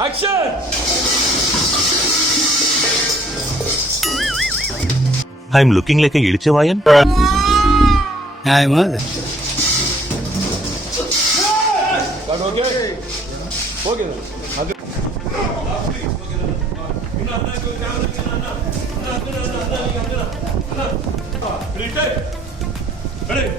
Action! I'm looking like a Ilchavayan. I'm okay? Okay. Ready?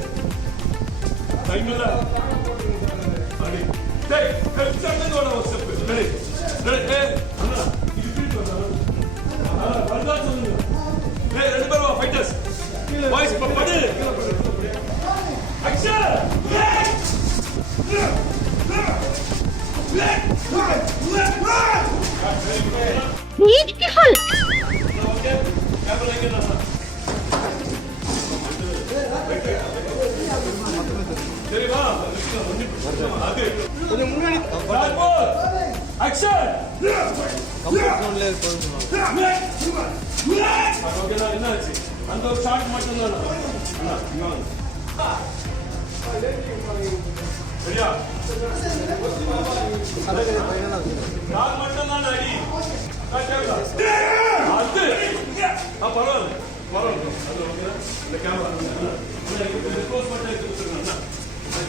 Fighters. Boys, action! Beautiful. Action! அந்த ஒரு shot மட்டும் தான் சரியா shot மட்டும் தான் அடி அது பரவாயில்ல பரவாயில்ல அது ஓகே இந்த கேமரா க்ளோஸ் பண்ணி எடுத்துருங்க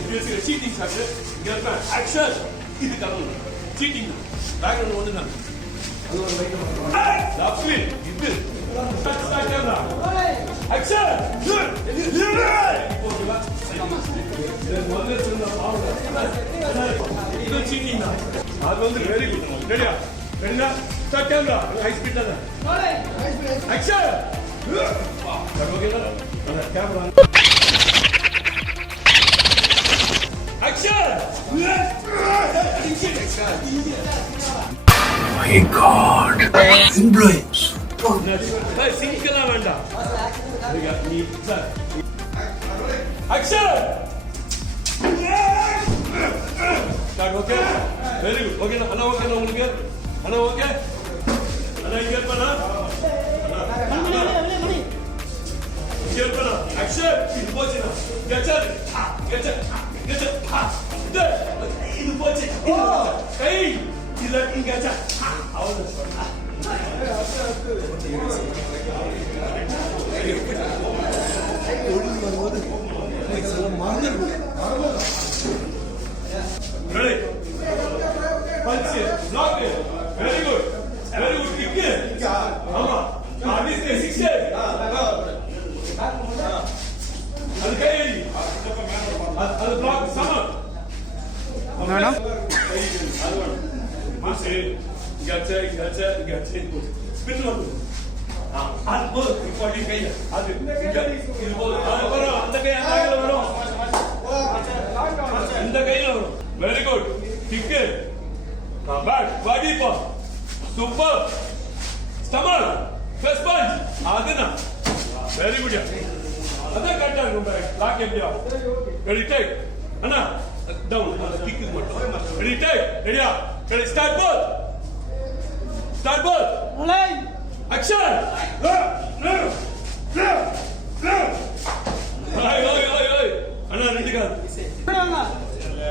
இது சீட்டிங் ஷாட் இங்க ஆக்ஷன் இது கரெக்ட் சீட்டிங் பேக்ரவுண்ட் ஒண்ணு தான் அது ஒரு லைட் லாப்லி இது ஸ்டார்ட் கேமரா ஆக்ஷன் இது சீட்டிங் தான் அது வந்து வெரி குட் ரெடியா ரெடியா ஸ்டார்ட் கேமரா ஹை ஸ்பீட் தான் ஆக்ஷன் ஓகேடா அந்த camera action My God. Influence. சிங்கலா வேண்டாம் action start okay very good okay அண்ணா ஓகே உங்களுக்கு அண்ணா ஓகே அண்ணா இங்க இருப்பா இங்க இருப்பா ஆக்ஷன் இது போச்சுனா கெச்சர் இது போச்சு கை இல்ல இங்க கெச்சர் அவ்வளவு Ready? Punch it, block it. Very good. Very good. Kick it. Amma. This is 6 days. அது கை அது block summer. No. Masse. Gacha. Spin பண்ணு. அது போடு. இப்படி கை. அது இது போடு. அது வரும். அந்த கை அந்த கையில வரும். இந்த கையில வரும். Very good. Kick it. Come back. Body pump. Super. Stomach. First punch. Adana. Very good. Adha katta go back. Lock it down. Ready take. Anna. Down. Kick it mattum. Ready take. Ready. Ready start ball. Start ball. Line. Action. Hey. Anna ready ka.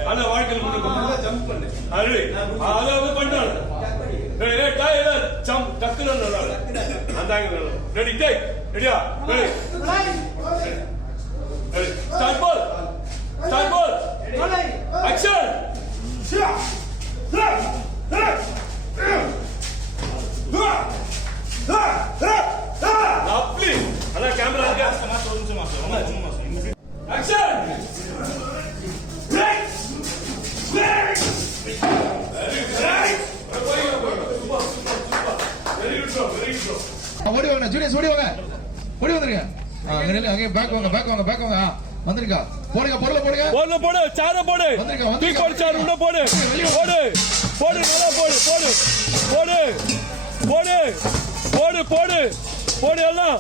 அண்ணா வாழ்க்கையில மட்டும் jump பண்ணு array அத பண்றாங்க டேய் டேய் jump டக்குல நல்லால அந்தாங்க ரெடி டேக் ரெடியா ready start ball action lovely அண்ணா கேமரா இருக்கு ஆக்ஷன் ஓடி வாங்க ஜூனியர்ஸ் ஓடி வந்துருங்க அங்கே பேக் வாங்க வந்துருங்க போடுங்க போடு சார போடு தீ போடு சார உள்ள போடு நல்லா போடு எல்லாம்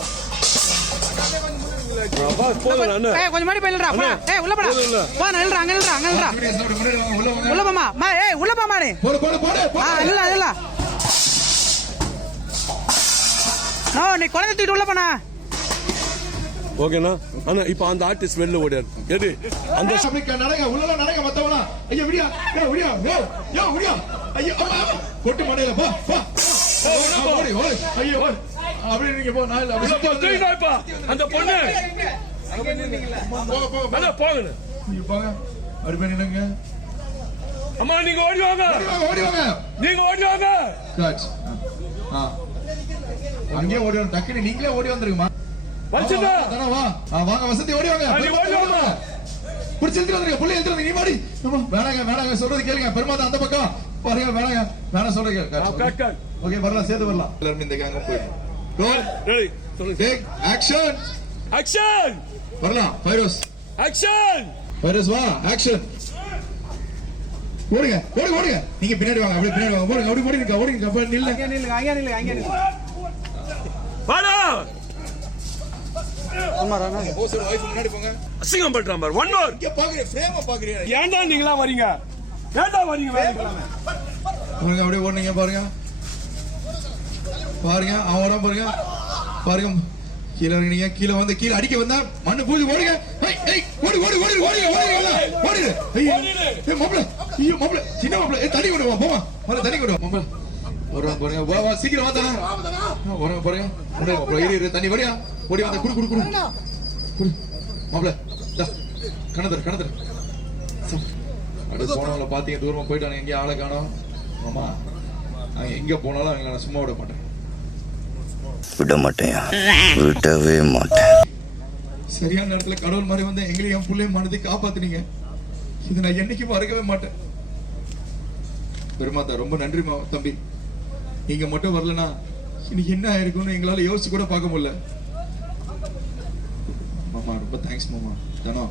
கொஞ்சம் மாடி போயிடுறா உள்ள போடா போ நில்றா அங்க நில்றா உள்ள போமா உள்ள போமா நீ இல்ல நோ நீ குழந்தை தூக்கிட்டு உள்ள போனா ஓகேண்ணா ஆனா இப்ப அந்த ஆர்டிஸ்ட் வெளில ஓடியாரு எது அந்த அப்படி நடங்க உள்ள நடங்க மத்தவனா ஐயா விடியா விடியா யோ விடியா ஐயோ கொட்டு மண்டையில போ போ ஓடி ஓடி ஐயோ அப்படி நீங்க போ நான் இல்ல தூக்கிடாப்பா அந்த பொண்ணு போங்க போங்க அட போங்க நீங்க போங்க அப்படி பண்ணி நின்னுங்க அம்மா நீங்க ஓடி வாங்க நீங்க ஓடி வாங்க கட் அங்கே ஓடி வந்து டக்குனு நீங்களே ஓடி வந்துருங்கம்மா வச்சிடா தான வா வாங்க வசந்தி ஓடி வாங்க ஓடி வாங்க புடிச்சு இழுத்து வந்துருங்க புள்ள இழுத்து வந்து நீ மாடி வேணாங்க சொல்றது கேளுங்க பெருமாதா அந்த பக்கம் பாருங்க வேணாம் சொல்றீங்க ஓகே வரலாம் சேர்த்து வரலாம் எல்லாரும் இந்த கேங்க போய் ரோல் ரெடி சொல்லுங்க டேக் ஆக்ஷன் வரலாம் ஃபைரோஸ் ஆக்ஷன் ஃபைரோஸ் வா ஆக்ஷன் ஓடுங்க நீங்க பின்னாடி வாங்க அப்படியே பின்னாடி வாங்க ஓடுங்க அப்ப நில்லுங்க அங்கே நில்லுங்க வாடா போஸ்டர் வைஃப் முன்னாடி போங்க அசிங்கம் பண்றான் பாரு ஒன் மோர் இங்க பாக்குறீங்க ஃப்ரேம பாக்குறீங்க ஏன்டா நீங்களா வரீங்க பாருங்க அப்படியே ஓடுங்க பாருங்க அவன் வர பாருங்க கீழ இறங்குனீங்க கீழ வந்து கீழ அடிக்க வந்தா மண்ணு பூஜை ஓடுங்க ஓடு மாப்ள சின்ன மாப்ள தண்ணி கொண்டு வா போமா முதல்ல தண்ணி கொண்டு வா மாப்ள பாருங்க வா சீக்கிரம் வா பாருங்க இரு தண்ணி வரியா ஓடி வந்த குடு மாப்ள கணதர் அடுத்து போனவங்கள பாத்தீங்க தூரமா போயிட்டாங்க எங்கேயும் ஆளை காணோம் ஆமா நாங்க எங்க போனாலும் அவங்கள நான் சும்மா விடவே மாட்டேன் சரியான நேரத்துல கடவுள் மாதிரி வந்து எங்களையும் என் பிள்ளையும் மனதை காப்பாத்துனீங்க இது நான் என்னைக்கும் மறக்கவே மாட்டேன் பெருமாதா ரொம்ப நன்றி தம்பி நீங்க மட்டும் வரலனா இன்னைக்கு என்ன ஆயிருக்கும்னு எங்களால யோசிச்சு கூட பார்க்க முடியல மாமா ரொம்ப தேங்க்ஸ் மாமா தானோ